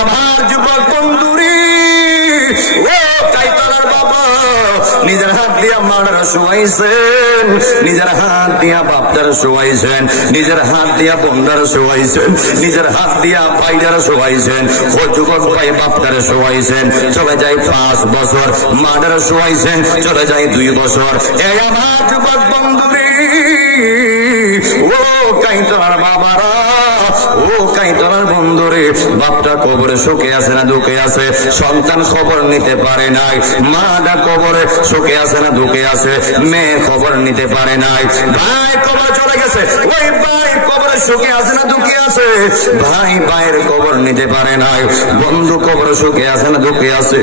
আমার যুবক বন্ধুরি, ও কাইতলার বাবা নিজের হাত দিয়া মাটার শোয়াইছেন, নিজের হাত দিয়া বাপটার শোয়াইছেন, নিজের হাত দিয়া বন্ধার শোয়াইছেন, নিজের হাত দিয়া ভাইটার শোয়াইছেন। ও যুবক ভাই বাপটার শোয়াইছেন, চলে যায় 5 বছর, মাটার শোয়াইছেন, চলে যায় 2 বছর। এই আমার যুবক বন্ধুরি, ও কাইতলার বাবারা, ও কাইতলার বন্ধুরে, বাপটা কবরে সুখে আছে না দুঃখে আছে? সন্তান খবর নিতে পারে নাই। মাটা কবরে সুখে আছে না দুঃখে আছে? মেয়ে খবর নিতে পারে নাই। ভাই কবরে চলে গেছে, ওই ভাই কবরে সুখে আছে না দুঃখে আছে? ভাই ভাইয়ের খবর নিতে পারে নাই। বন্ধু কবরে সুখে আছে না দুঃখে আছে?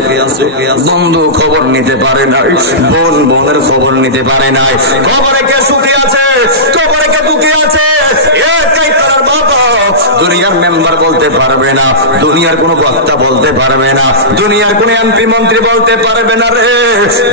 বন্ধু খবর নিতে পারে নাই। বোন বোনের খবর নিতে পারে নাই। কবরে কে সুখে আছে, কবরে কে দুঃখে আছে? দুনিয়ার মেম্বার বলতে পারবে না, দুনিয়ার কোন বক্তা বলতে পারবে না, দুনিয়ার কোন এমপি মন্ত্রী বলতে পারবে না রে,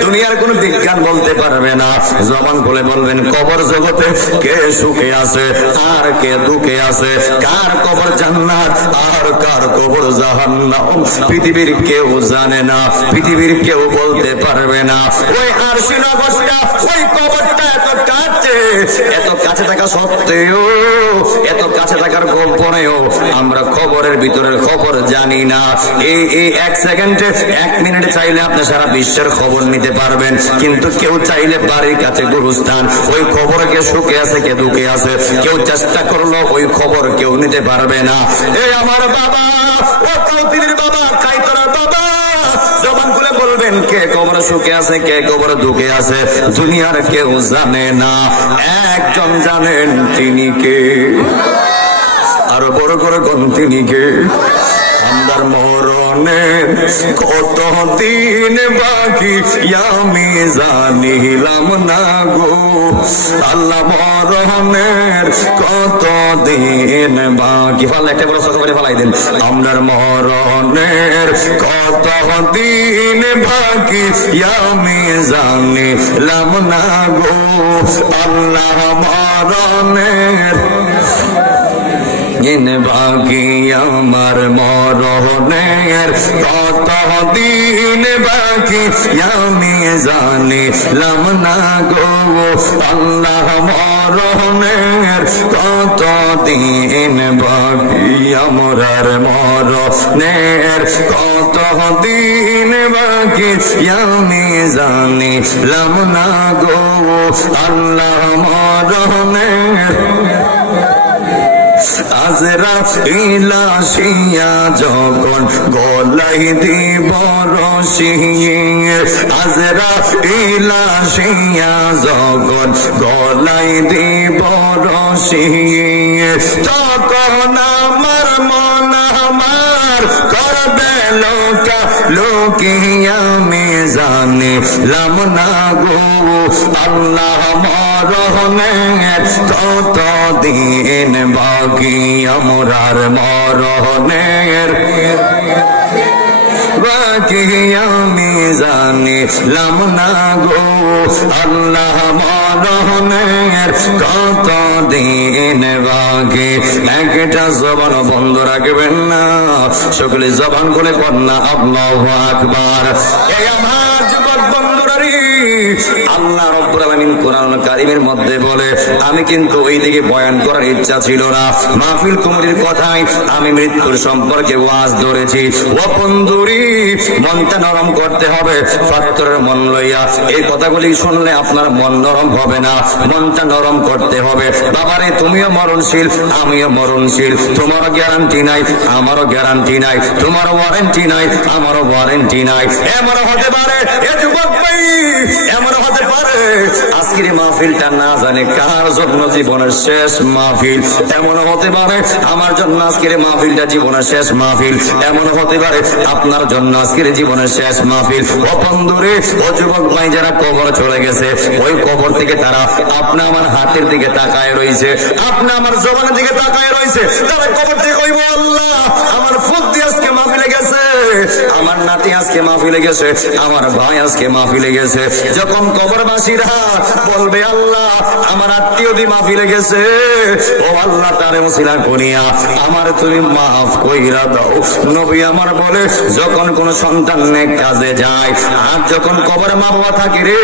দুনিয়ার কোন বিজ্ঞান বলতে পারবে না। জবান খুলে বলবেন কবর জগতে কে সুখে আছে আর কে দুঃখে আছে, কার কবর জান্নাত আর কার কবর জাহান্নাম পৃথিবীর কেউ জানে না, পৃথিবীর কেউ বলতে পারবে না। ওই আরশি নগরটা, ওই কবরটা এত কাছে, এত কাছে থাকা সত্ত্বেও, এত কাছে থাকার গোপনেও আমরা খবরের ভিতরের খবর জানি না। এই 1 সেকেন্ডে 1 মিনিটে চাইলে আপনি সারা বিশ্বের খবর নিতে পারবেন, কিন্তু কেউ চাইলে বাড়ির কাছে গুরুস্থান, ওই খবর কে সুখে আছে কে দুঃখে আছে, কেউ চেষ্টা করলো ওই খবর কেউ নিতে পারবে না। এই আমার বাবা, ও কাউতির বাবা, কাইতলার বাবা, জবান খুলে বলবেন কে কবর সুখে আছে কে কবর দুঃখে আছে? দুনিয়ার কেউ জানে না, একজন জানেন, তিনি কে? আরো বড় করে কোন তিনি কে? আমার মরণের কত দিন বাকি আমি জানিলাম না গো, আল্লাহ মরণের কত দিন বাকি। ভালো একটা বড় সকালে ফেলাই দিন। আমার মরণের কত দিন বাকি আমি জানিলাম না গো, আল্লাহ মরণের বাকি আমার মরণের কত দিন বাকি আমি জানিলাম না গো, আল্লাহ মরণের কত দিন বাকি আমার মরণের কত দিন বাকি আমি জানিলাম না গো, আল্লাহ মরণের। আজরাইল আসিয়া যখন গলাই দিব রশি, আজরাইল আসিয়া যখন গলাই দিব রশি, তখন আমার মন আমার করবে লোকা লোকি আমি জানিলাম না গো, আল্লাহ মরণের কত দিন বাকি আমরার মরণের বাকি আমি জানিলাম না গো, আল্লাহ মরণের কত দিন বাকি। একটা জবান বন্ধ রাখবেন না, সকলে জবান করে পড়না আল্লাহু আকবার। এই আমার যুবক বন্ধুরারি, আল্লাহ রাব্বুল আলামিন কোরআন কারীমের মধ্যে বলে, আমি কিন্তু ওই দিকে বয়ান করার ইচ্ছা ছিল না, মাহফিল কমিটির কথাই আমি মৃত্যুর সম্পর্কে ওয়াজ ধরেছি। ও বন্ধুরি, মনটা নরম করতে হবে, পাত্রের মন লইয়া এই কথাগুলি শুনলে আপনার মন নরম হবে না, মনটা নরম করতে হবে। বাবারে তুমিও মরণশীল, আমিও মরণশীল, তোমারও গ্যারান্টি নাই আমারও গ্যারান্টি নাই, তোমার ওয়ারেন্টি নাই আমারও ওয়ারেন্টি নাই। এমন হতে পারে এ যুবক ভাই, এমন হতে পারে আজকের মাহফিলটা না জানে কার জন্য জীবনের শেষ মাহফিল, এমন হতে পারে আমার জন্য আজকের মাহফিলটা জীবনের শেষ মাহফিল, এমন হতে পারে আপনার জন্য আজকের জীবনের শেষ মাহফিল। ও বন্ধুরে, ও যুবক ভাই যারা কবর চলে গেছে, ওই কবর থেকে তারা আপনা আমার হাতের দিকে তাকায় রয়েছে, আপনা আমার জবানের দিকে তাকায় রয়েছে, তারা কবর থেকে কইব আল্লাহ আমার ফুল দিয়ে আজকে মাহফিলে গেছে, আমার নাতি আজকে মাহফিলে গেছে, আমার ভাই আজকে মাহফিলে গেছে। যখন কবরবাসীরা বলবে আল্লাহ আমার আত্মীয় দি মাহফিলে গেছে, ও আল্লাহ তারে মুসিলা করিয়া আমার তুমি মাফ কইরা দাও। নবী আমার বলে যখন কোন সন্তান নেক কাজে যায়, আর যখন কবরে মা বাবা থাকে রে,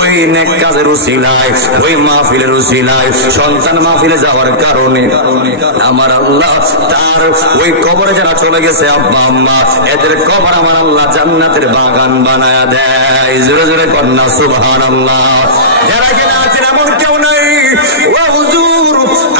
ওই নেক কাজের উসিলায়, ওই মাহফিলের উসিলায় সন্তান মাহফিলে যাওয়ার কারণে আমার আল্লাহ তার ওই কবরে যারা চলে গেছে আব্বা আম্মা, এদের কবর আমার আল্লাহ জান্নাতের বাগান বানায়া দেয়। জোরে জোরে কন্যা সুবহানাল্লাহ। যারা কিনা আছেন এমন কেউ নাই ও হুজুর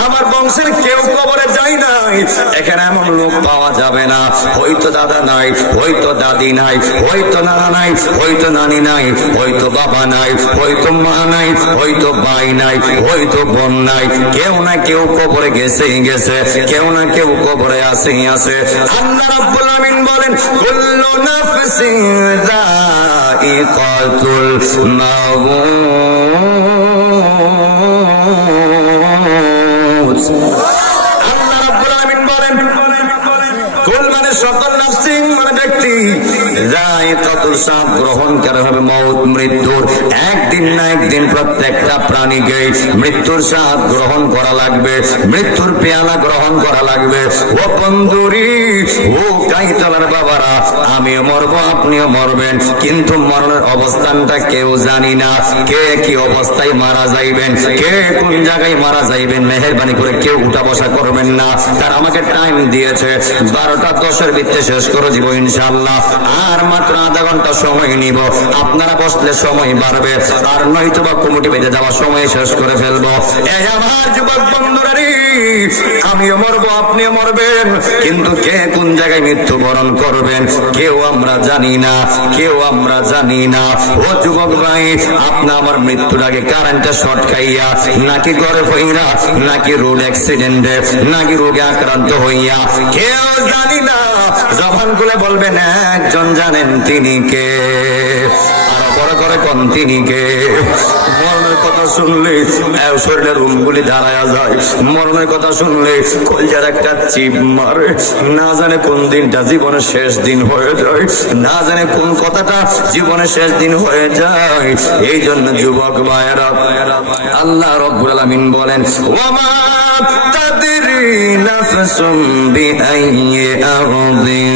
আমার বংশের কেউ কবরে যায় নাই, এখানে এমন লোক পাওয়া যাবে না। হয়তো দাদা নাই, হয়তো দাদি নাই, হয়তো নানা নাই, হয়তো নানি নাই, হয়তো বাবা নাই, হয়তো মা নাই, হয়তো ভাই নাই, হয়তো বোন নাই, কেউ না কেউ কবরে গেছেই গেছে, কেউ না কেউ কবরে আসেই আছে। আল্লাহ রাব্বুল আমিন বলেন কুল্লু নাফসিন যায়িকাতুল মাউত। আল্লাহ রাব্বুল আমিন বলেন কুল মানে সকল নাফসিন মানে ব্যক্তি, যায়িকাতুল স্বাদ গ্রহণ করা হবে মউত মৃত্যুর। একদিন না একদিন প্রত্যেকটা প্রাণীকে মৃত্যুর স্বাদ গ্রহণ করা লাগবে, মৃত্যুর পেয়ালা গ্রহণ করা লাগবে। ও বন্ধুরি, ও কাইতলার বাবারা, আমিও মরবো আপনিও মরবেন, কিন্তু মরণের অবস্থানটা কেউ জানি না। কে কি অবস্থায় মারা যাইবেন, কে কোন জায়গায় মারা যাইবেন, মেহেরবানি করে কেউ উঠা বসা করবেন না। তার আমাকে টাইম দিয়েছে 12:10 ভিতরে শেষ করে দিব ইনশাআল্লাহ। আর মাত্র আধা ঘন্টা সময় নিব, আপনারা বসলে সময় বাড়বে, আর নয়তো বা কমিটি বেঁধে দেওয়ার সময় শেষ করে ফেলবো। এই আমার যুবক বন্ধুরা, আমিও মরবো আপনিও মরবেন, কিন্তু কে কোন জায়গায় মৃত্যুবরণ করবেন কেউ আমরা জানি না, কেউ আমরা জানি না। ও যুবক ভাই, আপনি আমার মৃত্যুর আগে কারেন্টে শর্ট খাইয়া, নাকি ঘরে হইয়া, নাকি রোড অ্যাক্সিডেন্টে, নাকি রোগে আক্রান্ত হইয়া, কেউ জানি না। জবান খুলে বলবেন একজন জানেন, তিনি কে? আরো বড় করে কোন তিনি কে? মরণের কথা শুনলে শরীরের রুমগুলি দাঁড়ায়া যায়, মরণের কথা শুনলে কলজার একটা চিপ মারে। না জানে কোন দিনটা জীবনের শেষ দিন হয়ে যায়, না জানে কোন কথাটা জীবনের শেষ দিন হয়ে যায়। এই জন্য যুবক ভাইয়েরা, আল্লাহ রাব্বুল আলামিন বলেন ওয়ামা তাদরি নাফসুম বিআইয়ি আরদিন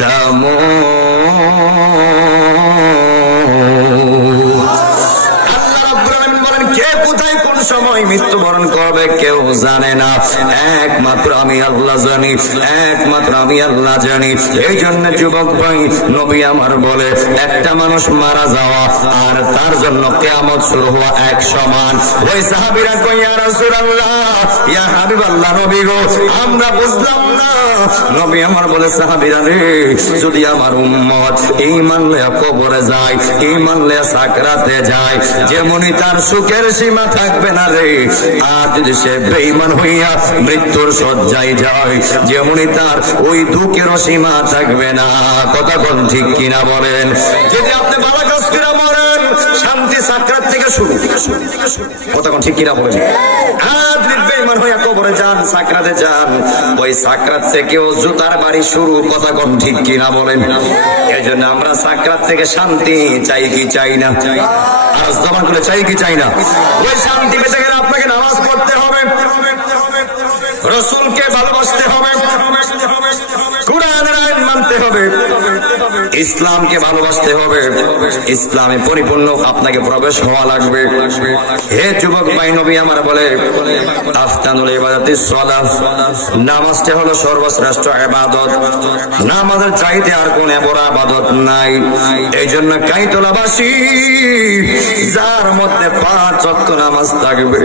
তামুত। কে কোথায় কোন সময় মৃত্যুবরণ করবে কেউ জানে না, একমাত্র আমি আল্লাহ জানি, একমাত্র আমি আল্লাহ জানি। এই জন্য যুবক ভাই, নবী আমার বলে একটা মানুষ মারা যাওয়া আর তার জন্য কিয়ামত শুরু হওয়া এক সমান। ওই সাহাবীরা কই ইয়া রাসূলুল্লাহ, ইয়া হাবিবাল্লাহ, নবী গো আমরা বুঝলাম না। নবী আমার বলে সাহাবীরা রে, যদি আমার উম্মত ঈমান লয়ে কবরে যায়, ঈমান লয়ে সাকরাতে যায়, যেমনই তার সুখের সীমা থাকবে না রে, আর যদি সে বেঈমান হইয়া মৃত্যুর শয্যায় যায়, যেমনই তার ওই দুঃখের সীমা থাকবে না। কথা কোন ঠিক কিনা বলেন? যদি আপনি ভালো কাজ করে মরেন, শান্তি সাকরাত থেকে শুরু। কথা কোন ঠিক কিনা বলেন? আর যদি বেঈমান হইয়া কবরে যান, সাকরাতে যান, ওই সাকরাত থেকেও জুতার বাড়ি শুরু। কথা কোন ঠিক কিনা বলেন? এই জন্য আমরা সাকরাত থেকে শান্তি চাই কি চাই না? আর জবান করে চাই কি চাই না? ওই শান্তি পেতে গেলে আপনাকে নামাজ পড়তে হবে, রাসূলকে ভালোবাসতে হবে, কুরআনের আইন মানতে হবে, ইসলামকে ভালোবাসতে হবে, ইসলামে পরিপূর্ণ আপনাকে প্রবেশ হওয়া লাগবে। হে যুবক ভাই, নবী আমার বলে আফতানুল ইবাদাতিস সালাহ, নামাজটা হলো সর্বশ্রেষ্ঠ ইবাদত, নামাজের চাইতে আর কোন বড় ইবাদত নাই। এই জন্য কাইতলাবাসী যার মধ্যে 5 ওয়াক্ত নামাজ থাকবে,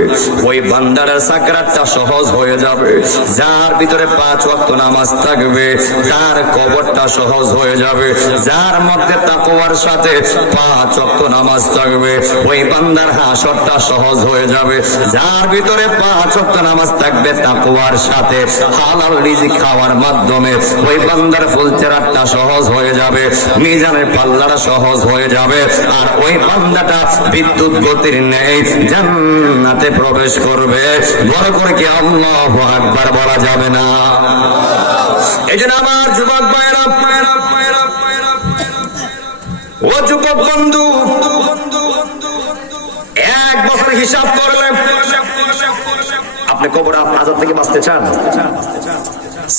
ওই বান্দার সাকরাতটা সহজ হয়ে যাবে। যার ভিতরে 5 ওয়াক্ত নামাজ থাকবে, তার কবরটা সহজ হয়ে যাবে। যার মধ্যে তাকওয়ার সাথে 5 ওয়াক্ত নামাজ থাকবে, ওই বান্দার হাসরটা সহজ হয়ে যাবে। যার ভিতরে 5 ওয়াক্ত নামাজ থাকবে তাকওয়ার সাথে, হালাল রিজিক খাওয়ার মাধ্যমে ওই বান্দার ফুলচেরাতটা সহজ হয়ে যাবে, মিজানের পাল্লাটা সহজ হয়ে যাবে। আর ওই বান্দাটা বিদ্যুৎ গতির নেই জান্নাতে প্রবেশ করবে। বড় করে কি আল্লাহু আকবার বলা যাবে না? এই জন্য আমার যুবক ভাইরা, বন্ধু, 1 বছর হিসাব করলে আপনি কবর আযাব থেকে বাঁচতে চান?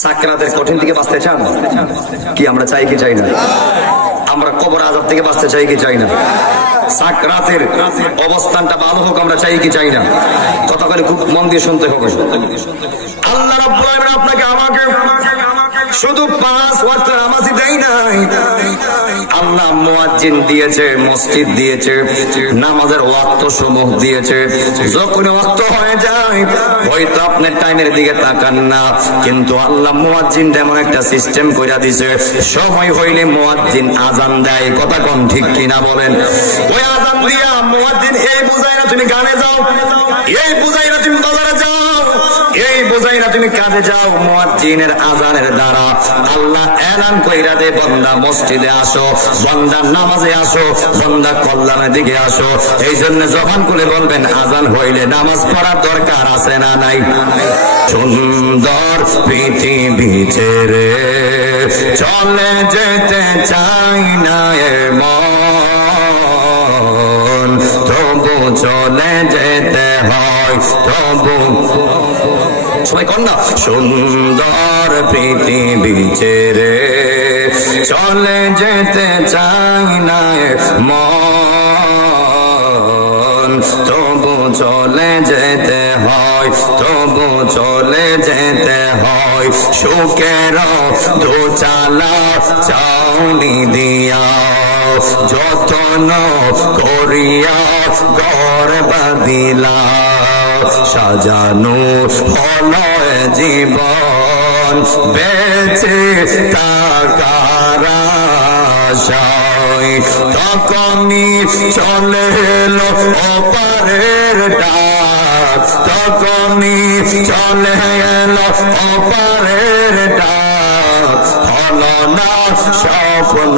সাকরাতের কঠিন থেকে বাঁচতে চান? কি আমরা চাই কি চাই না? আমরা কবর আযাব থেকে বাঁচতে চাই কি চাই না? সাকরাতের অবস্থানটা ভালো হোক আমরা চাই কি চাই না? কথা বলে খুব মন দিয়ে শুনতে হবে। আল্লাহ রাব্বুল আলামিন আপনাকে আমাকে শুধু 5 ওয়াক্ত নামাজই দেয় নাই, আল্লাহ মুয়াজ্জিন দিয়েছে, মসজিদ দিয়েছে, নামাজের ওয়াক্ত সমূহ দিয়েছে। যখন ওয়াক্ত হয়ে যায় হয়তো আপনি টাইমের দিকে তাকান না, কিন্তু আল্লাহ মুয়াজ্জিন এমন একটা সিস্টেম কইরা দিয়েছে, সময় হইলে মুয়াজ্জিন আজান দেয়। কথা কোন ঠিক কিনা বলেন? ওই আজান দিয়া মুয়াজ্জিন এই বুঝায় না তুমি গানে যাও, এই বুঝায় না তুমি বাজারে যাও, এই বুঝাই না তুমি কাজে যাও। মুয়াজ্জিনের আজানের দ্বারা আল্লাহ এলান কইরা দে, বান্দা মসজিদে আসো, বান্দা নামাজে আসো, বান্দা কল্যাণের দিকে আসো। এই জন্য জবান খুলে বলবেন আজান হইলে নামাজ পড়ার দরকার আছে না নাই? সুন্দর পৃথিবী ছেড়ে চলে যেতে চাই না এ মন, তবু চলে যেতে হয়, তবু সবাই কন্যা। সুন্দর পৃথিবী ছেড়ে চলে যেতে চাই না মন, তবু চলে যেতে হয়, তবু চলে যেতে হয়। সুখের দোচালা চাউনি দিয়া যতন করিয়া ঘর বাঁধিলা, সাজানো হলো জীবন বেঁচে থাকার আশায়। তখনই চলে এলো ওপারের ডাক, তখনই চলে এলো ওপারের ডাক, হলো না স্বপ্ন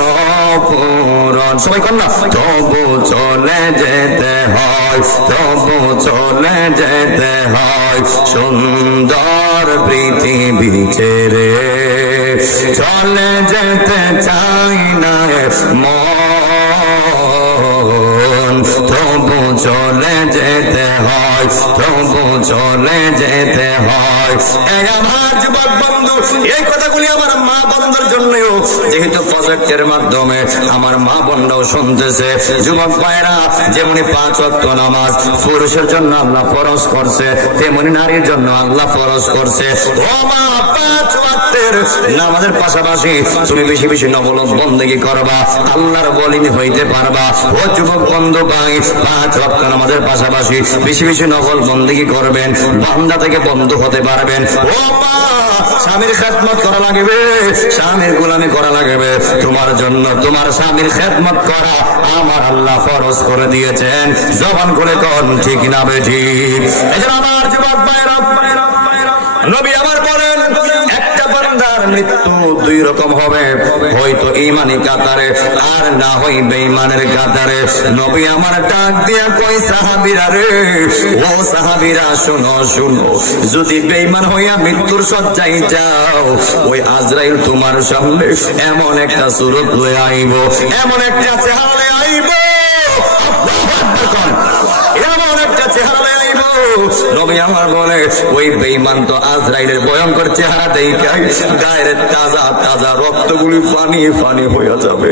পূরণ। সবাই কন্যা। তবু চলে যেতে হয়, তবু চলে যেতে হয়। সুন্দর পৃথিবী ছেড়ে চলে যেতে চাই না মন, তবু চলে যেতে হয়, তবু চলে যেতে হয়। এই আমার যুবক বন্ধু, এই কথাগুলি আমার মা বন্ধুর জন্যও, যেহেতু প্রজেক্টের মাধ্যমে আমার মা বোনরাও শুনতেছে। যুবক ভাইরা, যেমনি 5 ওয়াক্ত নামাজ পুরুষের জন্য আল্লাহ ফরজ করছে, তেমনি নারীর জন্য আল্লাহ ফরজ করছে। ও মা, 5 ওয়াক্তের নামাজের পাশাপাশি তুমি বেশি বেশি নফল বন্দেগী করবা, আল্লাহর ওয়ালি হইতে পারবা। ও যুবক বন্ধু ভাই, 5 ওয়াক্ত নামাজের পাশাপাশি বেশি বেশি নফল বন্দেগী করবেন, বান্দা থেকে বন্ধু হতে পারবেন। ও মা, স্বামীর খেদমত করা লাগবে, স্বামীর গোলামি করা লাগবে। তোমার জন্য তোমার স্বামীর খেদমত করা আমার আল্লাহ ফরজ করে দিয়েছেন। জবান খুলে কোন ঠিক না বেঠিক? এজন্য আমার যুবক ভাইরা, নবী আমার বলেন একটা বান্দার মৃত্যু 2 রকম হবে, হয়তো ঈমানি কাতারে আর না হয় বেঈমানের কাতারে। নবী আমার ডাক দিয়া কই সাহাবীরা রে, ও সাহাবীরা শোনো শোনো, যদি বেঈমান হইয়া মৃত্যুর শয্যায় যাও, ওই আজরাইল তোমার সামনে এমন একটা সুরত লয়ে আইব, এমন একটা চেহারা লয়ে আইব, এমন একটা চেহারা লয়ে আইব। নবী আমার বলে ওই বেঈমান তো আজরাইলের ভয়ঙ্কর চেহারা দেখায় গায়ের তাজা তাজা রক্তগুলি পানি পানি হয়ে যাবে।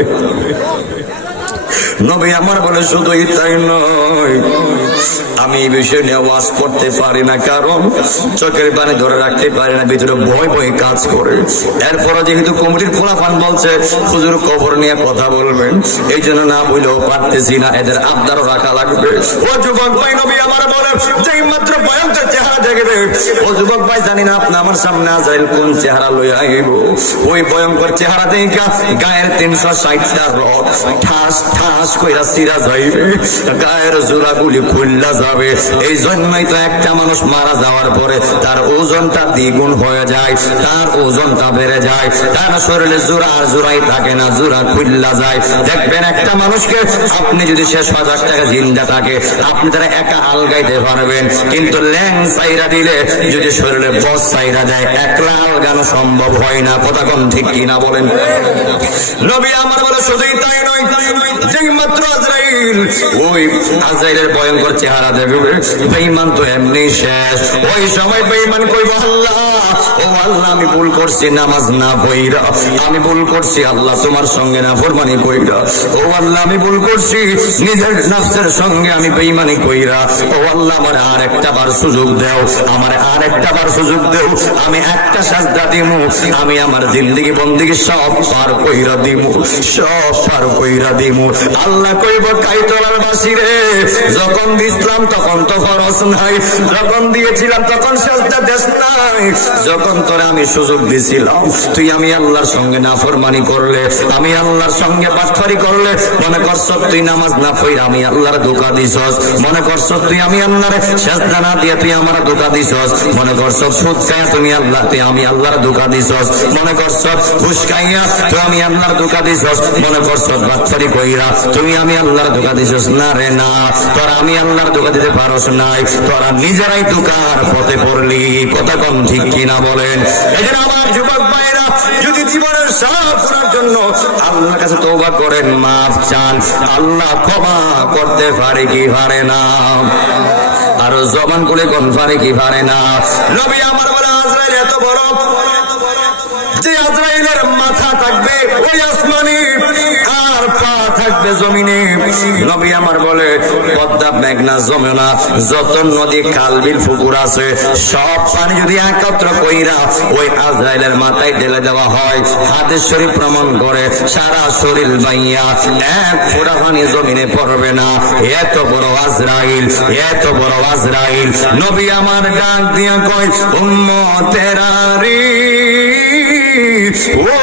নবী আমার বলে শুধুই তাই নয়, আমি এই বিষয় নিয়ে ওয়াজ করতে পারি না, কারণ চোখের পানি ধরে রাখতে পারি না, ভিতরে ভয় ভয় কাজ করে। এরপরও যেহেতু কমিটির খোলাফান বলছে হুজুর কবর নিয়ে কথা বলবেন, এই জন্য না বললেও পারতেছি না, এদের আবদারও রাখা লাগবে। ও যুবক ভাই, নবী আমার বলে যেই মাত্র ভয়ঙ্কর চেহারা দেখবে, ও যুবক ভাই জানি না আপনি আমার সামনে আজরাইল কোন চেহারা লইয়া আইব, ওই ভয়ঙ্কর চেহারা দেখা গায়ের 360টা রড ঠাস ঠাস কইরা সিরা যাইবে, গায়ের জোড়াগুলি খুলে খুললা যাবে। এই জন্যই তো একটা মানুষ মারা যাওয়ার পরে তার ওজনটা দ্বিগুণ হয়ে যায়, তার ওজনটা বেড়ে যায়, তার শরীরে জোড়া আর জোড়াই থাকে না, জোড়া খুললা যায়। দেখবেন একটা মানুষকে আপনি যদি সে 1000 টাকা জিন্দা থাকে আপনি তারা একা আলগাইতে পারবেন, কিন্তু ল্যাং সাইরা দিলে যদি শরীরে বস সাইরা যায় একলা আলগানো সম্ভব হয় না। কথা কোন ঠিক কিনা বলেন? নবী আমার বলে শুধুই তাই নয়, যেই মাত্র আজরাইল ওই আজরাইলের ভয়ঙ্কর চেহারা দেখবে, বেঈমান তো এমনি শেষ। ওই সময় বেঈমান কইব আল্লাহ, ও আল্লাহ আমি ভুল করছি নামাজ না পড়া, আমি ভুল করছি আল্লাহ তোমার সঙ্গে নাফরমানি কইরা, ও আল্লাহ আমি ভুল করছি নিজের নফসের সঙ্গে আমি বেঈমানি কইরা, ও আল্লাহ আমার আরেকটা বার সুযোগ দাও, আমার আরেকটা বার সুযোগ দাও, আমি একটা সাজদা দিমু, আমি আমার জিন্দেগি বন্দেগি সব পার কইরা দিমু, সব পার কইরা দিমু। আল্লাহ কইব কাইতলার বাসিরে যখন দিছিলাম তখন তো ফরজ নাই, যখন দিয়েছিলাম তখন সাজদা দেশ নাই, যখন তোরে আমি সুযোগ দিছিলাম তুই আমি আল্লাহর সঙ্গে নাফরমানি করলে, আমি আল্লাহর সঙ্গে বাটপারি করলে, মনে করছ তুই নামাজ না পড়ে আমি আল্লাহর ধোঁকা দিছস, মনে করছ তুই আমি আল্লাহর সাজদা না দিয়ে তুই আমার ধোঁকা দিছস, মনে করছ সুদ খায়া তুমি আল্লাহ তুই আমি আল্লাহর ধোঁকা দিছস, মনে করছ ঘুষ খাইয়া তুই আমি আল্লাহর ধোঁকা দিছস, মনে করছ বাটপারি কইরা তুমি আমি আল্লাহর ধোঁকা দিছস। না রে না, তোরা আমি আল্লাহর ধোঁকা দিতে পারস নাই, তোরা নিজেরাই ধোঁকার পথে পড়লি। কথা কম ঠিক কিনা বলেন? এজন্য আমার যুবক ভাইরা যদি জীবনের সাফ করার জন্য আল্লাহর কাছে তওবা করেন, মাফ চান, আল্লাহ ক্ষমা করতে পারে কি পারে না? আর জবান করে কোন পারে কি পারে না? নবী আমার বলে আজরাইল এত বড় যে আজরাইলের মাথা থাকবে ওই আসমানে আর পা থাকবে জমিনে। নবী আমার বলে পদ্মা মেঘনা যমুনা যত নদী খাল বিল পুকুর আছে সব পানি যদি একত্র কইরা ওই আজরাইলের মাথায় ঢেলে দেওয়া হয়, হাদিস শরীফ প্রমাণ করে সারা শরীর বাইয়া এক ফোঁটা পানি জমিনে পড়বে না। এত বড় আজরাইল, এত বড় আজরাইল। নবী আমার ডাক দিয়া কয় উম্মতেরা রে, ও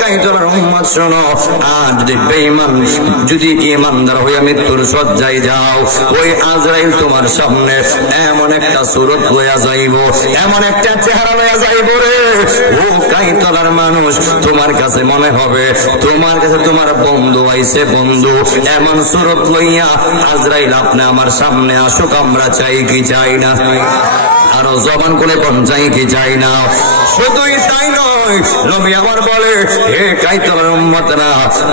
কাইতলার উম্মত শোনো, আজ যদি বেঈমান যদি ইমানদার হইয়া মৃত্যুর সজ্জায় যাও, ওই আজরাইল তোমার সামনে এমন একটা সুরত লইয়া যাইব, এমন একটা চেহারা লইয়া যাইব রে, ও কাইতলার মানুষ তোমার কাছে মনে হবে তোমার কাছে তোমার বন্ধু আইছে, বন্ধু এমন সুরত লইয়া আজরাইল আপনি আমার সামনে আসুক, আমরা চাই কি চাই না? আরো জবান করে কোন চাই কি চাই না? শুধুই তাই নয়, নবী আমার বলে হে কাইতলার উম্মতরা,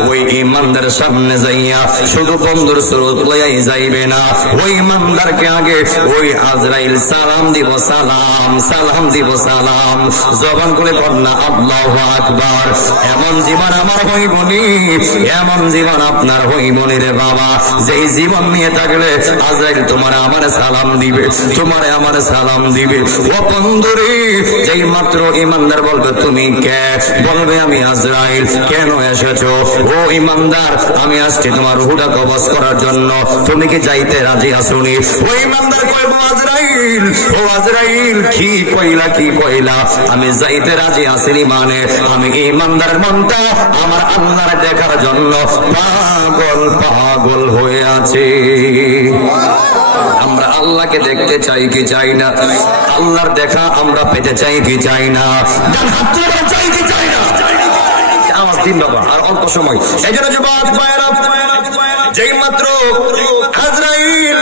ওই ইমানদারের সামনে যাইয়া শুধু বন্ধুর সুরত লইয়াই যাইবে না, ওই ইমানদারকে আগে ওই আজরাইল সালাম দিব, সালাম, সালাম দিব, সালাম। জবান করে কন্যা আল্লাহু আকবার। এমন জীবন আমার হইবনি, এমন জীবন আপনার হইবনি রে বাবা, যেই জীবন নিয়ে থাকলে আজরাইল তোমার আমার সালাম দিবে, তোমার আমার সালাম দিবে। ও বন্ধুরে, যেই মাত্র ইমানদার বলবে তুমি কে, বলবে আমি আজরাইল, কেন এসেছো? ও ইমানদার আমি আসছি তোমার রূহটা কবজ করার জন্য, তুমি কি যাইতে রাজি আসুনি? ও ইমানদার কইব আজরাইল, ও আজরাইল কি কইলা, কি কইলা? আমি যাইতে রাজি আসিনি মানে আমি ইমানদার মনটা আমার আল্লাহর দেখার জন্য পাগল পাগল হয়ে আছে। আমরা আল্লাহকে দেখতে চাই কি চাই না? আল্লাহর দেখা আমরা পেতে চাই কি চাই না? চাই কি চাই না? আমার দিন বাবা আর অল্প সময়। এই জন্য যুবক ভাইরা, যেই মাত্র আজরাইল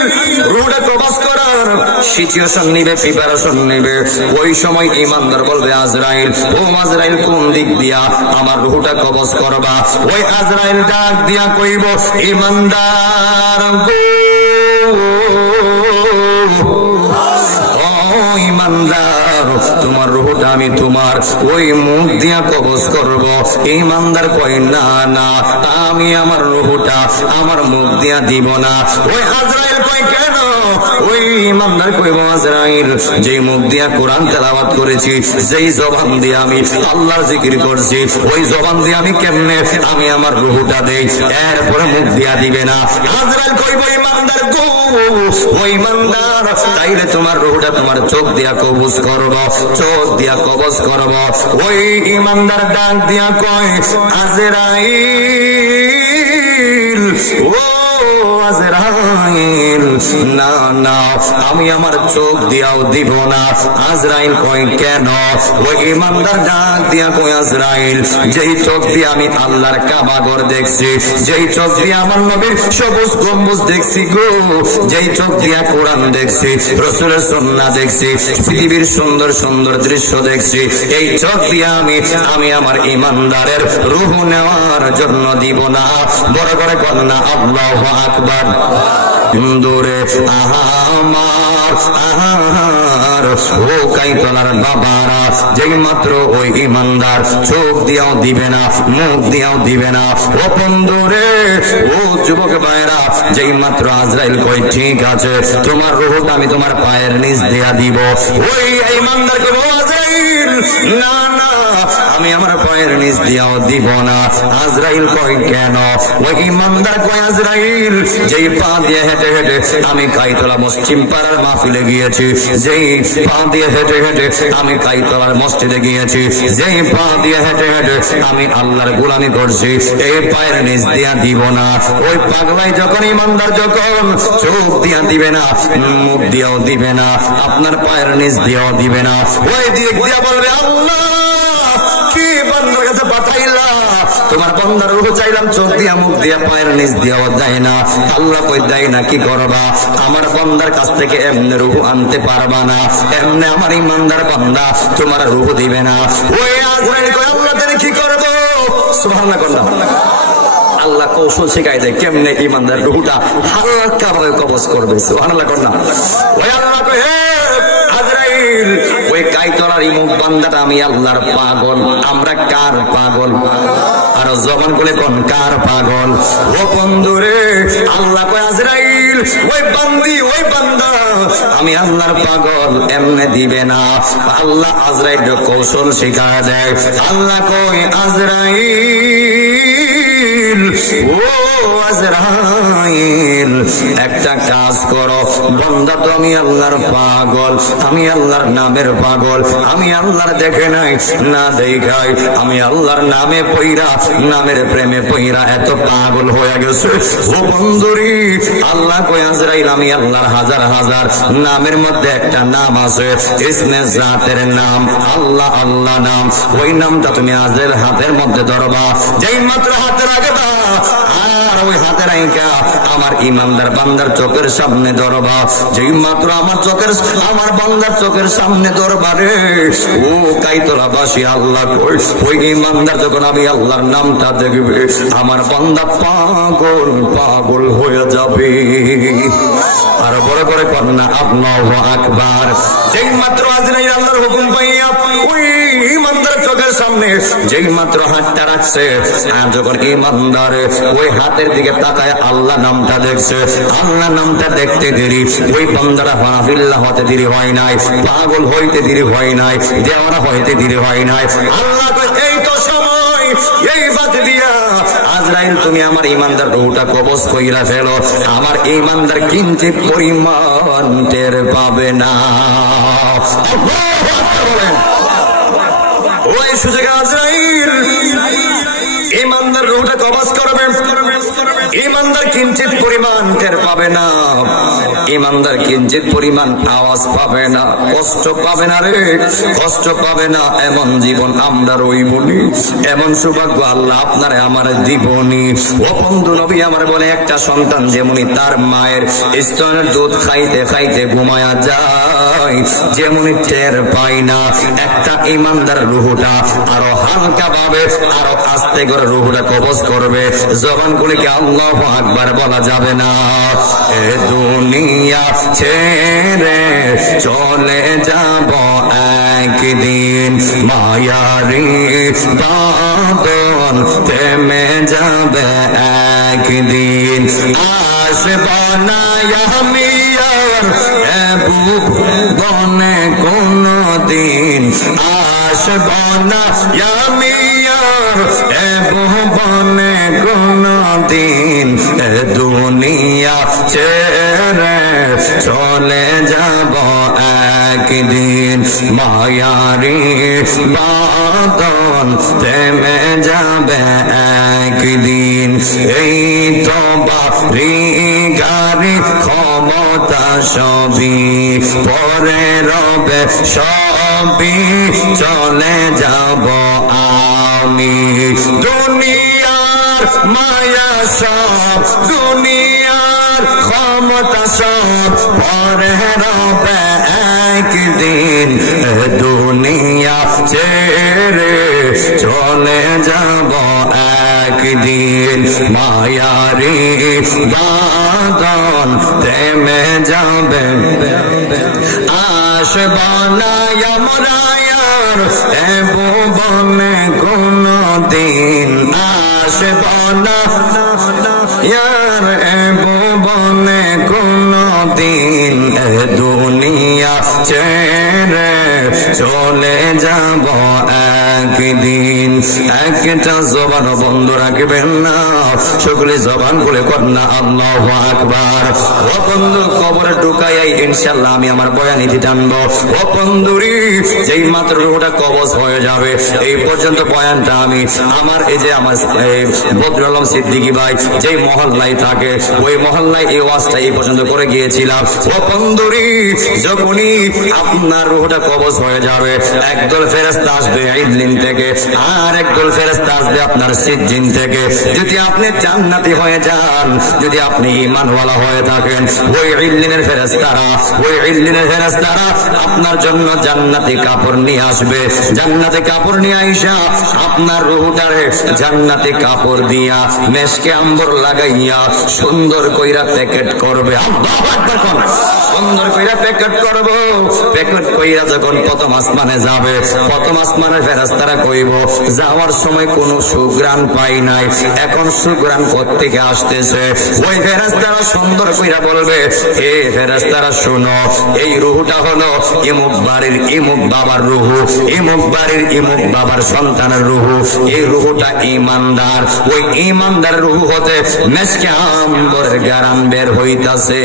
রূহটা কবজ করার সিচুয়েশন নিবে, প্রিপারেশন নিবে, ওই সময় ইমানদার বলবে আজরাইল, ও আজরাইল কোন দিক দিয়া আমার রূহটা কবজ করবা? ওই আজরাইল ডাক দিয়া কইব ইমানদার গো, ইমানদার তোমার রূহটা আমি তোমার ওই মুখ দিয়া কবজ করব। ইমানদার কয় না না, আমি আমার রূহটা আমার মুখ দিয়া দিব না। ওই আজরাইল কয় কেন? ওই ইমানদার কইব আজরাইল যেই মুখ দিয়া কোরআন তেলাওয়াত করেছি, যেই জবান দিয়ে আমি আল্লাহর জিকির করছি, ওই জবান দিয়ে আমি কেমনে আমি আমার রূহটা দেই, এরপরে মুখ দিয়া দিবে না। আজরাইল কইব ইমানদার গো, ওই ইমানদার তাইলে তোমার রূহটা তোমার চোখ দিয়া কবজ করব, চোখ দিয়া কবজ করব। ওই ইমানদার ডাক দিয়া কয় আজরাইল, ও আজরাইল না না, আমি আমার চোখ দিয়াও দিব না। আজরাইল কই কেন? ওই ইমানদার ডাক দিয়া কই, আজরাইল যেই চোখ দিয়ে আমি আল্লাহর কাবা ঘর দেখছি, যেই চোখ দিয়ে আমার নবীর সবুজ গম্বুজ দেখছি গো, যেই চোখ দিয়া কোরআন দেখছি, রাসূলের সুন্নাহ দেখছি, পৃথিবীর সুন্দর সুন্দর দৃশ্য দেখছি, এই চোখ দিয়ে আমি আমার ইমানদারের রূহ নেওয়ার জন্য দিব না। বড় করে কন্যা আল্লাহু আকবার। দূরে আহার ও কাইতলার বাবারা, যেই মাত্র ওই ইমানদার চোখ দিয়াও দিবে না, মুখ দিয়াও দিবে না, ও বন্ধুরে, ও যুবক ভাইরা, যেই মাত্র আজরাইল কই ঠিক আছে তোমার রূহটা আমি তোমার পায়ের নিচ দিয়া দিব, ওই ইমানদারকে বলো আজরাইল না না, আমি আমার পায়ের নিচ দিয়াও দিব না। আজরাইল কই কেন? ওই ইমানদার কই, আজরাইল যেই পা দিয়ে হেঁটে হেঁটে আমি কাইতলা মুসলিম পাড়ার মাহফিলে গিয়েছি, যেই পা দিয়ে হেঁটে হেঁটে আমি কাইতলার মসজিদে গিয়েছি, যেই পা দিয়ে হেঁটে হেঁটে আমি আল্লাহর গোলামি করছি, এই পায়ের নিচ দিয়া দিব না। ওই পাগলাই যখন ইমানদার যখন চোখ দিয়া দিবে না, মুখ দিয়াও দিবে না, আপনার পায়ের নিচ দিয়াও দিবে না, ওই দিক দিয়া বলবে আল্লাহ কি বান্দার কাছে পাঠাইলা, তোমার বান্দার রূহ চাইলাম চোখ দিয়া মুখ দিয়া পায়ের নিচ দিয়াও দেয় না। আল্লাহ কই দেয় না, কি করবা? আমার বান্দার কাছ থেকে এমনি রূহ আনতে পারবা না, এমনি আমার ইমানদার বান্দা তোমার রূহ দিবে না। ওই আজরাইল কই আল্লাহ জানি কি করব? সুবহানাল্লাহ করলাম। আল্লাহ কৌশল শিখাই দেয় কেমনে ইমানদার রূহটা হালকা ভাবে কবজ করবে। সুবহানাল্লাহ করলাম। ওই আল্লাহ কই হে আজরাইল, ওই কাইতলার ইমুক বান্দাটা আমি আল্লাহর পাগল। আমরা কার পাগল? আর জবান করে কোন কার পাগল? ও বন্ধুরে, আল্লাহ কই আজরাইল ওই বান্দি ওই বান্দা আমি আল্লাহর পাগল, এমনে দিবে না। আল্লাহ আজরাইল কৌশল শিখায় দেয়। আল্লাহ কই আজরাইল, ও আজরাইল একটা কাজ করো, বান্দা তো আমি আল্লাহর পাগল, আমি আল্লাহর নামের পাগল, আমি আল্লাহর দেখে নাই না দেখাই, আমি আল্লাহর নামে পইরা নামের প্রেমে পইরা এত পাগল হয়ে গেছে। ও বন্ধুরি, আল্লাহ কই আজরাইল আমি আল্লাহর হাজার হাজার নামের মধ্যে একটা নাম আছে, ইসমে জাতের নাম আল্লাহ, আল্লাহ নাম, ওই নামটা তুমি আজের হাতের মধ্যে ধরবা, যেই মাত্র হাতে রাখবা আর ওই হাতের আইকা আমার ইমানদার বান্দার চোখের সামনে ধরবা, যেই মাত্র আমার বান্দার চোখের সামনে ধরবা রে, ও কাইতলাবাসী আল্লাহ কই ওই ইমানদার যখন আমি আল্লাহর নামটা দেখবে আমার বান্দা পাগল পাগল হয়ে যাবে। আর বড় করে কন্যা আল্লাহু আকবার। যেই মাত্র আজরাইল আল্লাহর হুকুম পাইয়া ওই ইমানদার চোখের সামনে যেই মাত্র হাতটা রাখছে, যখন ইমানদার ওই হাতের দিকে তাকায় আল্লাহ নামটা দেখছে, আল্লাহ নামটা দেখতে দেরি, ওই বান্দারা হাফিল্লাহ হতে দেরি হয় নাই, পাগল হইতে দেরি হয় নাই, দেওয়ানা হইতে দেরি হয় নাই। আল্লাহ এই তো সময়, এই বাদ দিয়া আজরাইল তুমি আমার ইমানদার রূহটা কবজ কইরা ফেলো, আমার ইমানদার কিঞ্চিত পরিমাণ টের পাবে না। ওই সুযোগে আজরাইল ইমানদার রূহটা কবজ করবে, ইমানদার কিঞ্চিত পরিমাণ টের পাবে না, ইমানদার কিঞ্চিত পরিমাণ আওয়াজ পাবে না, কষ্ট পাবে না রে, কষ্ট পাবে না। এমন জীবন আমরা রইবনি, এমন সৌভাগ্য আল্লাহ আপনারে আমার দিবনি। ও বন্ধু, নবী আমার বলে একটা সন্তান যেমনি তার মায়ের স্তনের দুধ খাইতে খাইতে ঘুমায়া যায়, যেমনি টের পায় না, একটা ইমানদার রূহটা আরো হালকা ভাবে আরো আস্তে করে রূহটা কবজ করবে, জবান গুলিকে আল্লাহু আকবার বলা যাবে না। এ দুনিয়া ছেড়ে চলে যাব একদিন, মায়ারি বাঁধন থেমে যাবে একদিন, আসব না আমি আর ভুবনে কোনো দিন, আসব না আমি আর ভুবনে কোনো দিন, দুনিয়া ছেড়ে চলে যাব একদিন, মায়ারি বাঁধন থেমে যাবে একদিন, এই তো বাড়ি গাড়ি খবর সবই পরে রবে, সবই চলে যাব আমি। দুনিয়ার মায়া সব, দুনিয়ার ক্ষমতা সব পরে রবে একদিন। দুনিয়া ছেড়ে চলে যাব একদিন। মায়ারি বাঁধন থেমে যাবে, আসব না আমরা আর এ ভুবনে কোনদিন। আসব না यार ए भुवने কোনদিন। দুনিয়া ছেড়ে চলে যাব একদিন। একটা জবান বন্ধ রাখবেন না, সকলে জবান খুলে কন্যা আল্লাহু আকবার। ও বন্ধু, কবরে ঢুকাই ইনশাআল্লাহ আমি আমার বয়ানিতে টানবো। ও বন্ধুরি, যেই মাত্র রূহটা কবজ হয়ে যাবে, এই পর্যন্ত বয়ানটা আমি আমার এই যে আমার বদরুল আলম সিদ্দিকী ভাই যেই মহল্লায় থাকে, ওই মহল্লায় এই ওয়াজটা এই পর্যন্ত করে গিয়েছিলাম। ও বন্ধুরি, যখনই আপনার রূহটা কবজ হয়ে যাবে, একদল ফেরেশতা আসবে ইল্লিন থেকে, আর একদল ফেরেশতা আসবে আপনার সিজ্জিন থেকে। যদি আপনি জান্নাতি হয়ে যান, যদি আপনি ঈমানওয়ালা হয়ে থাকেন, ওই ইল্লিনের ফেরেশতারা, ওই ইল্লিনের ফেরেশতারা আপনার জন্য জান্নাতি কাপড় নিয়ে আসবে। জান্নাতি কাপড় নিয়ে আইসা আপনার রূহটারে জান্নাতি কাপড় দিয়া মেশকে আম্বর লাগাইয়া সুন্দর কইরা প্যাকেট করবে। আল্লাহু আকবার কোন সুন্দর কইরা প্যাকেট করব। প্যাকেট কইরা যখন প্রথম আসমানে যাবে, প্রথম আসমানের ফেরেশতারা কইব, যাওয়ার সময় কোনো সুঘ্রাণ পাই নাই, এখন সুঘ্রাণ কোত্থেকে আসতেছে? ওই ফেরেশতারা সুন্দর কইরা বলবে, এ ফেরেশতারা শুনো, এই রূহটা হলো ইমুক বাড়ির ইমুক বাবার রূহ, ইমুক বাড়ির ইমুক বাবার সন্তানের রূহ। এই রূহটা ঈমানদার, ওই ঈমানদার রূহ হতে মেশকে আম্বরের গারান বের হইতাছে।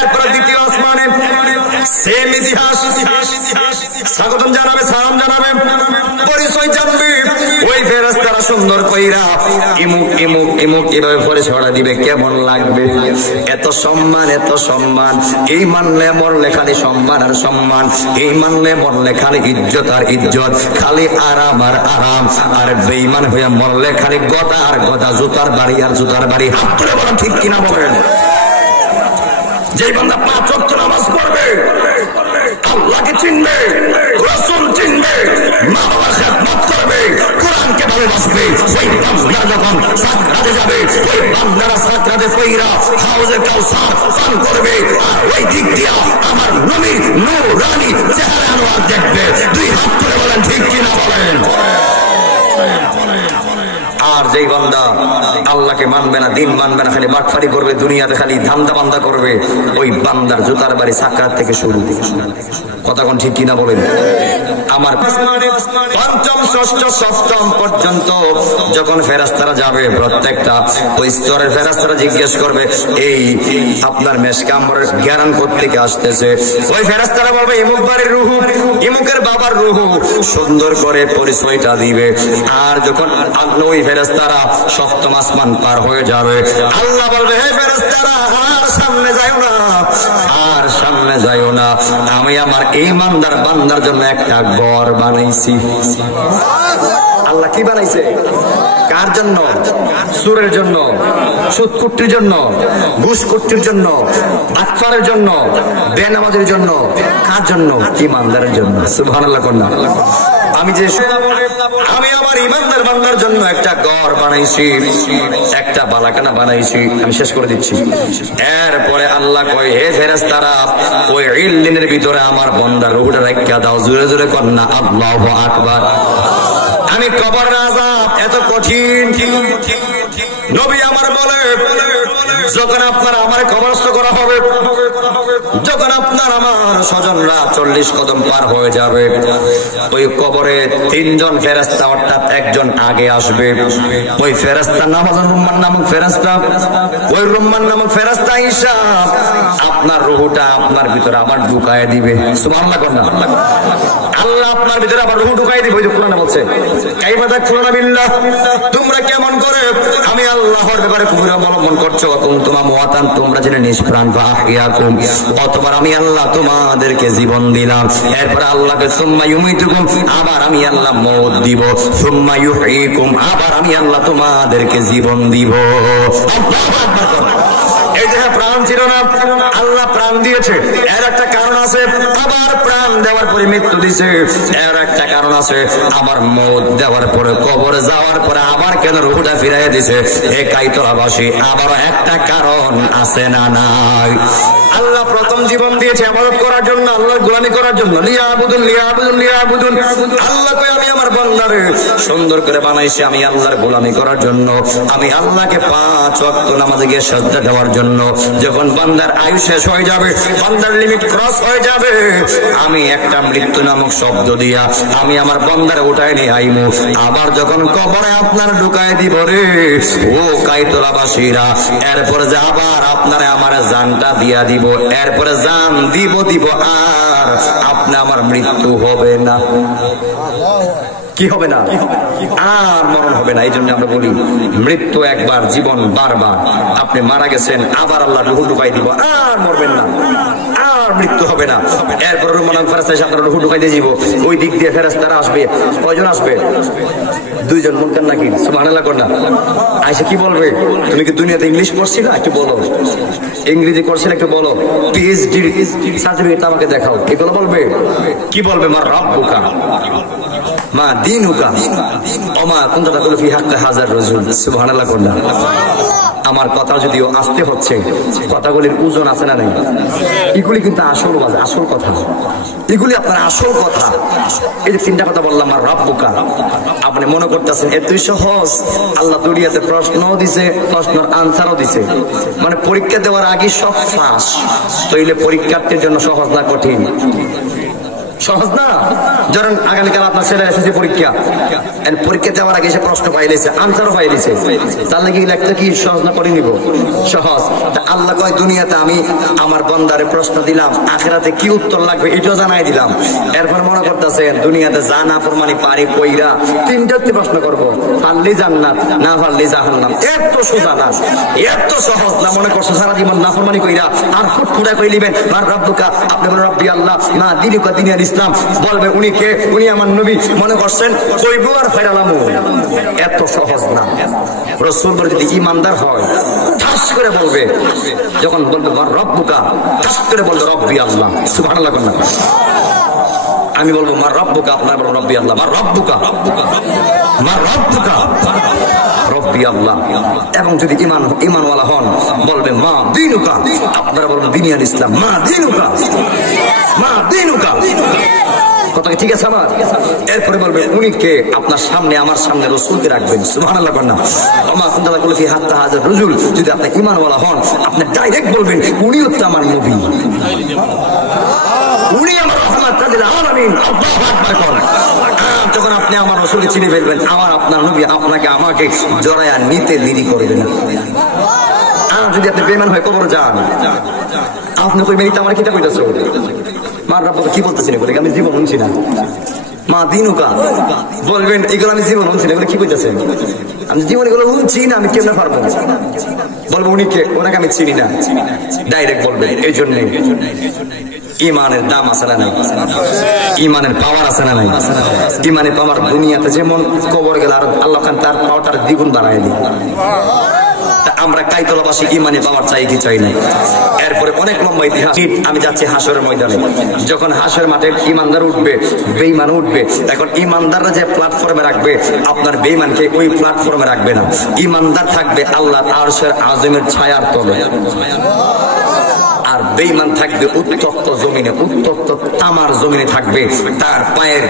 এরপর দ্বিতীয় আসমানে সেম ইতিহাস, স্বাগতম জানাবে, সালাম জানাবে, পরিচয় জানবে। ওই ফেরেশতারা সুন্দর কইরা ইমুক ইমুক ইমুক এভাবে পরিচয়টা দিবে। কেমন লাগবে? এত সম্মান, এত সম্মান। এই মানলে মরলে খালি সম্মান আর সম্মান, এই মানলে মরলে খালি ইজ্জত আর ইজ্জত, খালি আরাম আর আরাম। আর বেঈমান হয়ে মরলে খালি গদা আর গদা, জুতার বাড়ি আর জুতার বাড়ি। হাত তুলে বলেন ঠিক কিনা বলেন। যেই বান্দা 5 ওয়াক্ত নামাজ পড়বে, আল্লাহকে চিনবে, রাসূল চিনবে, মা বাবার খেদমত করবে, কোরআনকে ভালোবাসবে, ওই বান্দা যখন সাকরাতে যাবে, ওই বান্দারা সাকরাতে পয়রা হাউজে কাউসার পান করবে, আর ওই দিক দিয়া আমার নবীর নূরানি চেহারা আনোয়ার দেখবে। 2 হাত তুলে বলেন ঠিক কিনা বলেন। আর যেই বান্দা আল্লাহকে মানবে না, দিন মানবে না, খালি বাটফারি করবে, দুনিয়াতে খালি ধান্দা বান্দা করবে, ওই বান্দার জুতার বাড়ি সাকরাত থেকে শুরু। কথা কোন ঠিক কিনা বলেন। আমার পঞ্চম ষষ্ঠ সপ্তম পর্যন্ত যখন ফেরেশতারা যাবে, প্রত্যেকটা ওই স্তরের ফেরেশতারা জিজ্ঞেস করবে, এই আপনার মেশকে আম্বরের জ্ঞান কোত্থেকে আসতেছে? ওই ফেরেশতারা বলবে, ইমুক বাড়ির রূহ, ইমুকের বাবার রূহ। সুন্দর করে পরিচয়টা দিবে। আর যখন ওই ফেরেশতারা সপ্তম আসমান পার হয়ে যাবে, আল্লাহ বলবে, হে ফেরেশতারা, আর সামনে যাইও না, আর সামনে যাইও না, আমি আমার ঈমানদার বান্দার জন্য একটা ঘর বানাইছি। আল্লাহ কি বানাইছে? কার জন্য? সুরের জন্য, সুদকুট্টির জন্য, ঘুষকুট্টির জন্য, বাটপারের জন্য, বেনামাজের জন্য। কার জন্য? ঈমানদারের জন্য। সুবহানাল্লাহ কন্যা। আমি আমার ঈমানদার বান্দার জন্য একটা ঘর বানাইছি, একটা বালাখানা বানাইছি। আমি শেষ করে দিচ্ছি। এরপরে আল্লাহ কয়, হে ফেরেশতারা, ওই ইল্লিনের ভিতরে আমার বান্দার রূহটা রাখিয়া দাও। জোরে জোরে কন্যা আল্লাহু আকবার। আমি কবরের আযাব এত কঠিন, নবী আমার বলে, যখন আপনার আমার কবরস্থ করা হবে, যখন আপনার আমার স্বজনরা 40 কদম পার হয়ে যাবে, ওই কবরে 3 জন ফেরেশতা, অর্থাৎ একজন আগে আসবে। ওই ফেরেশতার নাম হলো রুম্মান নামক ফেরেশতা। ওই রুম্মান নামক ফেরেশতা ঈসা আপনার রূহটা আপনার ভিতরে আবার ঢুকায় দিবে। সুবহানাল্লাহ। আল্লাহ আপনার ভিতরে আবার রূহ ঢুকাই দিবে। ওই যে কোরআনে বলছে কাইফা তাকফুরুনা বিল্লাহ, তোমরা কেমন করে আমি আল্লাহর ব্যাপারে কুফর অবলম্বন করছো। কুনতুম আমওয়াতান, তোমরা জেনে নিষ্প্রাণ, ফাআহইয়াকুম, অতঃপর আমি আল্লাহ তোমাদেরকে জীবন দিলাম। এরপর আল্লাহকে সুম্মা ইউমিতুকুম, আবার আমি আল্লাহ মওত দিব। সুম্মা ইউহয়িকুম, আবার আমি আল্লাহ তোমাদেরকে জীবন দিব। আল্লাহু আকবার। এই যে প্রাণ ছিল না, আল্লাহ প্রাণ দিয়েছে, এর একটা কারণ আছে। আবার প্রাণ দেওয়ার পরে মৃত্যু দিছে, এর একটা কারণ আছে। আবার মওত দেওয়ার পরে, কবরে যাওয়ার পরে আবার কেন রূহটা ফিরাইয়া দিছে, এ কাইতলাবাসী আবারও একটা কারণ আছে না নাই? আল্লাহ প্রথম জীবন দিয়েছে ইবাদত করার জন্য, আল্লাহর গোলামি করার জন্য। লিয়াবুদুন লিয়াবুদুন লিয়াবুদুন, আল্লাহ কই আমি আমার বান্দারে সুন্দর করে বানাইছি আমি আল্লাহর গোলামি করার জন্য, আমি আল্লাহকে 5 ওয়াক্ত নামাজে গিয়ে সাজদা দেওয়ার জন্য। যখন বান্দার আয়ু শেষ হয়ে যাবে, বান্দার লিমিট ক্রস হয়ে যাবে, আমি একটা মৃত্যু নামক শব্দ দিয়া আমি আমার বান্দারে উঠায় নিয়ে আইমু। আবার যখন কবরে আপনার ঢুকায় দিব রে ও কাইতলাবাসীরা, এরপরে যে আবার আপনারে আমার জানটা দিয়া দিব, এরপরে জান দিব আর আপনি আমার মৃত্যু হবে না। কি হবে না? আর মরণ হবে না। এই জন্য আমরা বলি মৃত্যু একবার, জীবন বারবার। আপনি মারা গেছেন, আবার আল্লাহ রূহ ঢুকাই দিব, আর মরবেন না, আর মৃত্যু হবে না। এরপর রুমানান ফেরেশতা এসে আপনার রূহ ঢুকাই দিয়ে দিব। ওই দিক দিয়ে ফেরেশতারা আসবে। কয়জন আসবে? 2 জন। মুনকার নাকির। সুবহানাল্লাহ করনা। আয়েশা কি বলবে? তুমি কি দুনিয়াতে ইংলিশ পড়ছিলে? একটু বলো। ইংরেজি করছিলে? একটু বলো। পিএইচডি সার্টিফিকেট আমাকে দেখাও। এগুলো বলবে? কি বলবে? মা রাব্বুকা মা দীনুকা ওমা কুনতা তাকুলু ফি হাক্কি হাযার রাজুল। সুবহানাল্লাহ করনা। আমার কথা যদিও আসতে হচ্ছে, কথাগুলির ওজন আছে না নাই? এগুলি কিন্তু আসল ওয়াজ, আসল কথা, এগুলি আপনার আসল কথা। এই যে 3টা কথা বললাম, আর রাব্বুকা, আপনি মনে করতেছেন এতই সহজ? আল্লাহ দুনিয়াতে প্রশ্নও দিছে, প্রশ্নের আনসারও দিছে, মানে পরীক্ষা দেওয়ার আগে সব ফাঁস। তাইলে পরীক্ষার্থীর জন্য সহজ না কঠিন? সহজ না? ধরেন আগামীকাল আপনার ছেলে এসেছে পরীক্ষা, পরীক্ষা দেওয়ার আগে সে প্রশ্ন পাইলেছে, আনসারও পাইলেছে, তার লাগে লেখতে কি সহজ না করে নিব? সহজ। আল্লাহ কয় দুনিয়াতে আমি আমার বান্দারে প্রশ্ন দিলাম, আখিরাতে কি উত্তর লাগবে এটাও জানাই দিলাম। এরপর মনে করতেছেন দুনিয়াতে যা না ফরমানি পারি কইরা 3টা প্রশ্ন করবো, পারলি জান্নাত, না পারলি জাহান্নাম। এত সোজা না, এত সহজ না। মনে করছে সারা জীবন না ফরমানি কইরা আর ফুটফুটা কই লিবেন মার রাব্বুকা, আপনি বলেন রব্বি আল্লাহ, মা দিনুকা দিনিয়াল ইসলাম, বলবে উনি কে? উনি আমার নবী। মনে করছেন কইব আর ফেরালামু। এত সহজ না। রাসূল যদি ঈমানদার হয় ঠাস করে বলবে, যখন বলবে মার রাব্বুকা, ঠাস করে বলবে রব্বি আল্লাহ। সুবহানাল্লাহ করুন। আমি বলবো মার রাব্বুকা, আপনারা বলবেন রব্বি আল্লাহ। মার রাব্বুকা, মার রাব্বুকা, রব্বি আল্লাহ। এবং যদি ঈমানওয়ালা হন বলবে মা দীনুকা, আপনারা বলবেন দিনিয়াল ইসলাম। মা দীনুকা, মা দীনুকা। কথা ঠিক আছে আমার? এরপরে বলবে উনি কে? আপনার সামনে, আমার সামনে রাসূলকে রাখবেন। সুবহানাল্লাহ করুন। ওমা কুনতা তাকুলু ফি হাক্কি হাযার রাজুল, যদি আপনি ঈমানওয়ালা হন আপনি ডাইরেক্ট বলবেন উনিও তো আমার নবী, উনি আমার রাহমাতুল লিল আলামিন। আল্লাহু আকবার। যখন আপনি আমার রাসূলকে চিনে ফেলবেন, আমার আপনার নবী আপনাকে আমাকে জড়ায়া নিতে দেরি করবে না। আর যদি আপনি বেঈমান হয়ে কবর যান, আপনি কইবেন এটা আমার কিতা কইতাছো? মার রাব্বুকা কি বলতেছেন? বলে আমি জীবন শুনছি না। মা দীনুকা বলবেন এগুলো আমি জীবন শুনছি না। এগুলো কি কইতাছেন? আমি জীবন এগুলো শুনছি না, আমি কেমনে পারবো? বলবো উনি কে? ওনাকে আমি চিনি না। ডাইরেক্ট বলবেন। এই জন্য ইমানের দাম আছে না নাই? ইমানের পাওয়ার আছে না নাই? ইমানের পাওয়ার দুনিয়াতে যেমন, কবর গেলে আর আল্লাহ খান তার পাওয়ারটার দ্বিগুণ বাড়ায় দিই। আমরা কাইতলাবাসী ইমানি পাওয়ার চাই কি চাই না? এরপরে অনেক লম্বা ইতিহাস। আমি যাচ্ছি হাসরের ময়দানে। যখন হাসরের মাঠে ইমানদার উঠবে, বেঈমান উঠবে। এখন ইমানদাররা যে প্ল্যাটফর্মে রাখবে, আপনার বেঈমানকে ওই প্ল্যাটফর্মে রাখবে না। ইমানদার থাকবে আল্লাহর আরশের আযমের ছায়ার তলে, আর বেঈমান থাকবে উত্তপ্ত জমিনে, উত্তপ্ত তামার জমিনে থাকবে। তার পায়ের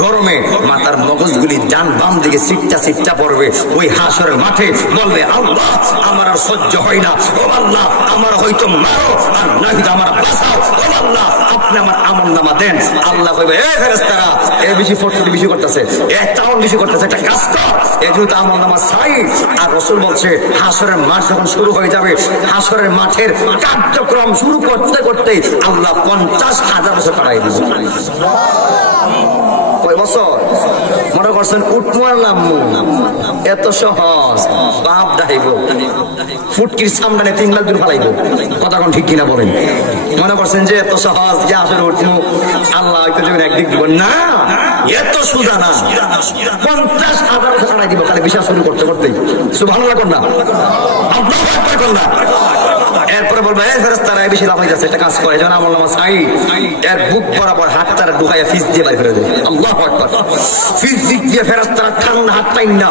গরমে মাথার মগজগুলি ডান বাম দিকে সিটটা সিটটা পড়বে। ওই হাসরের মাঠে বলবে আল্লাহ আমার আর সহ্য হয় না, ও আল্লাহ আমার হয়তো মারো, আর নাহিদ আমার বাঁচাও, ও আল্লাহ আপনি আমার আমলনামা দেন। আল্লাহ কইবে এ ফেরেশতারা, এ বেশি ফটফটি বেশি করতেছে, এ টাউন বেশি করতেছে, একটা কাজ কর, এই জন্য তো আমলনামা চাই। আর রাসূল বলছে হাসরের মাঠ যখন শুরু হয়ে যাবে, হাসরের মাঠের কার্যক্রম শুরু করতে করতে আল্লাহ 50,000 বছর পাঠাই দিবে। কয় বছর? মনে করছেন উঠমু আর নামমু এত সহজ? বাপ দাইব ফুটকির সামনে 3 লাখ দূর ফালাইব। কথা কোন ঠিক কিনা বলেন? মনে করছেন যে এত সহজ যে আসলে উঠমু আল্লাহ একদিক দিব না, এত সুদা না। 50,000 ছাড়াই দিব খালি বিশ্বাস শুরু করতে করতেই। সুবহানাল্লাহ কর না, আল্লাহু আকবার কর না। এরপরে বলবে এই ফেরেশতারা বেশি লাফাই যাচ্ছে, একটা কাজ করে যেন আমলনামা সাইড এর বুক বরাবর হাতটা ঢুকাইয়া ফিস দিয়ে বাইরে করে দেয়। আল্লাহু আকবার। ফিস দিক দিয়ে ফেরেশতারা ঠান্ডা হাত পাইন না,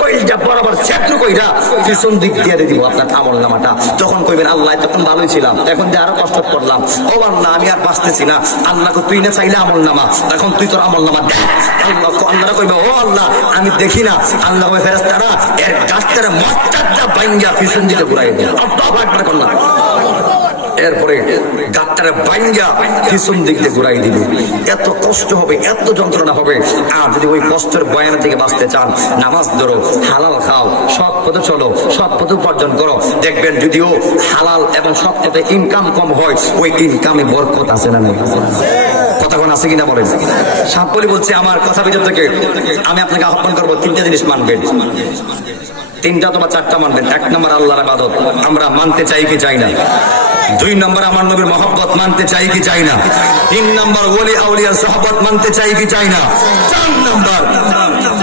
কইলটা বরাবর সেটু কইরা পিছন দিক দিয়ে দিব আপনার আমলনামাটা। তখন কইবেন আল্লাহ তখন ভালোই ছিলাম, এখন যে আরো কষ্ট করলাম, ও আল্লাহ আমি আর বাঁচতেছি না, আল্লাহকে তুই না চাইলে আমলনামা, এখন তুই তোর আমলনামা দেখ। আল্লাহ কইবে ও আল্লাহ আমি দেখি না। আল্লাহ কইবে ফেরেশতারা এর গাছটার মাথাটা বাইঙ্গা পিছন দিকে ঘুরাই দেয়। আল্লাহু আকবার করলাম। এরপরে গাছটারে বাইঙ্গা পিছন দিক দিয়ে ঘুরাই দিবে। এত কষ্ট হবে, এত যন্ত্রণা হবে। আর যদি ওই কষ্টের বয়ান থেকে বাঁচতে চান, নামাজ ধরো, হালাল খাও, সৎ পথে চলো, সৎ পথে উপার্জন করো। দেখবেন যদিও হালাল এবং সৎ পথে ইনকাম কম হয়, ওই ইনকামে বরকত আছে না নাই? কথা কোন আছে কিনা বলেন? সাপলি বলছে আমার কথা ভিতর থেকে আমি আপনাকে আহ্বান করবো 3টা জিনিস মানবেন। 3টা অথবা 4টা মানবেন। 1 নম্বর আল্লাহর ইবাদত আমরা মানতে চাই কি চাই না? 2 নম্বর আমার নবীর মহব্বত মানতে চাই কি চাই না? 3 নম্বর ওলি আউলিয়ার সাহাবত মানতে চাই কি চাই না? 4 নম্বর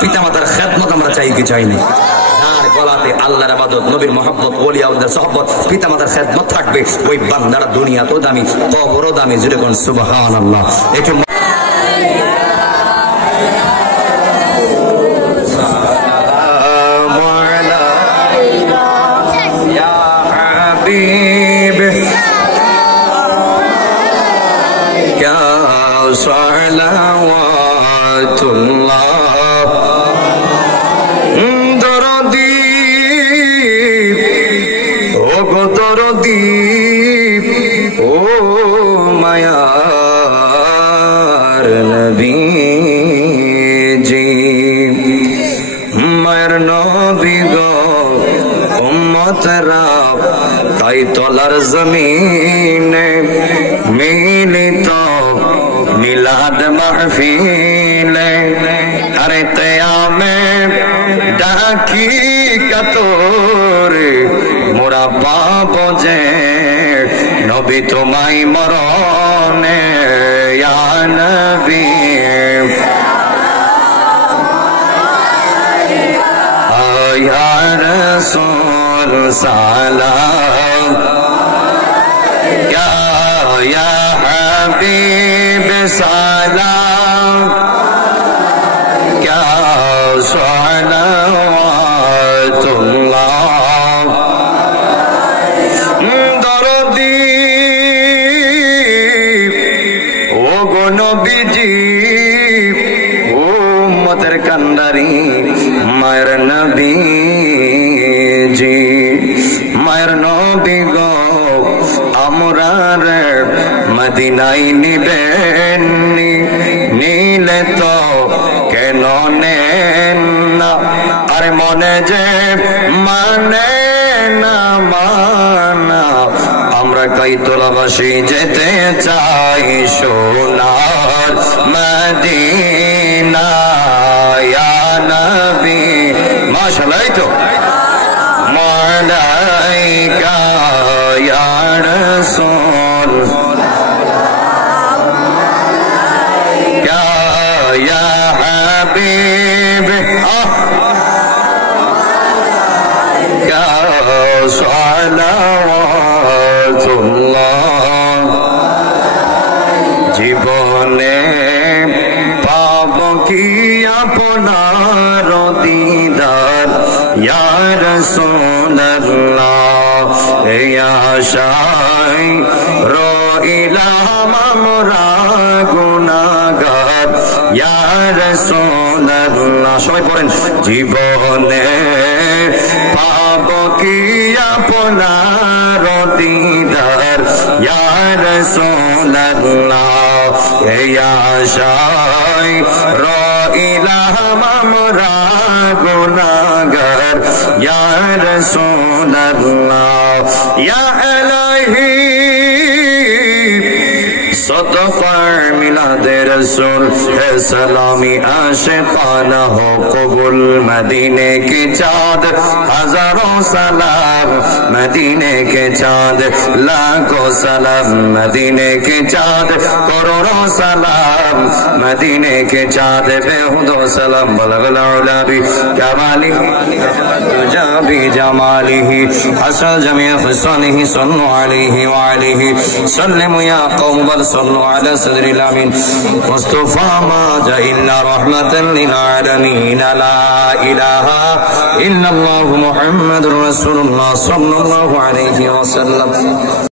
পিতামাতার খেদমত আমরা চাই কি চাই না? আর গলাতে আল্লাহর ইবাদত, নবীর মহব্বত, ওলি আউলিয়ার সাহাবত, পিতামাতার খেদমত থাকবে, ওই বান্দারা দুনিয়াতেও দামি, কবরও দামি। জুড়ে কোন সুবহানাল্লাহ। একটু তাই তলার জমিনে মিলিত মিলাদ মাহফিলে, আরে তেয়ামে ডাকি কাতরে মোরা পাবো যে নবী তোমায় মরণে। ইয়া নবী ইয়া রাসূল সালাম, ইয়া হাবিব সালাম, ইয়া সালাওয়াতুল্লাহ। দরদি ও গো নবীজি, উম্মতের কান্ডারি মায়ের নবীজি, মায়ের নবী গো আমরা রে মদিনায় নিবেন, নিলে তো কেন নেন না? আরে মনে যে মানে না মানা, আমরা কাইতলাবাসী যেতে চাই সোনার মদিনা। ইয়া নবী মাশাআল্লাহ, তো মালাইকা ইয়া রাসূল, ইয়া হাবিব, ইয়া সালাওয়াতুল্লাহ। জীবনে পাব কি আপনার দিদার ইয়া রাসূলুল্লাহ, এই আশায় রইলাম আমরা গুনাহগার ইয়া রাসূলুল্লাহ। সবাই পড়েন, জীবনে পাব কি আপনার দিদার ইয়া রাসূলুল্লাহ, এই আশায় রইলাম আমরা গুনাহগার ইয়া রাসূলুল্লাহ। ইয়া ইলাহি सदक़ाए मिलादे रसूल है सलामी आशिकाना हो कबूल मदीने की चाँद हजारों सलाम मदीने के चाँद लाखों सलाम मदीने के चाँद करोड़ों सलाम मदीने के चाँद बेहुदो सलाम बलगल उला भी जमालिही तुजा भी जमालिही हसन जमी खिसालिही सल्लु अलैहि व आलिहि सल्लिमु या कौम बल सल्लु अला सदरिल अमीन मुस्तफा मा जा इल्ला रहमतन लिल आलमीन ला इलाहा इल्लल्लाहु मुहम्मदुर रसूलुल्लाह सल्लल्लाहु अलैहि वसल्लम।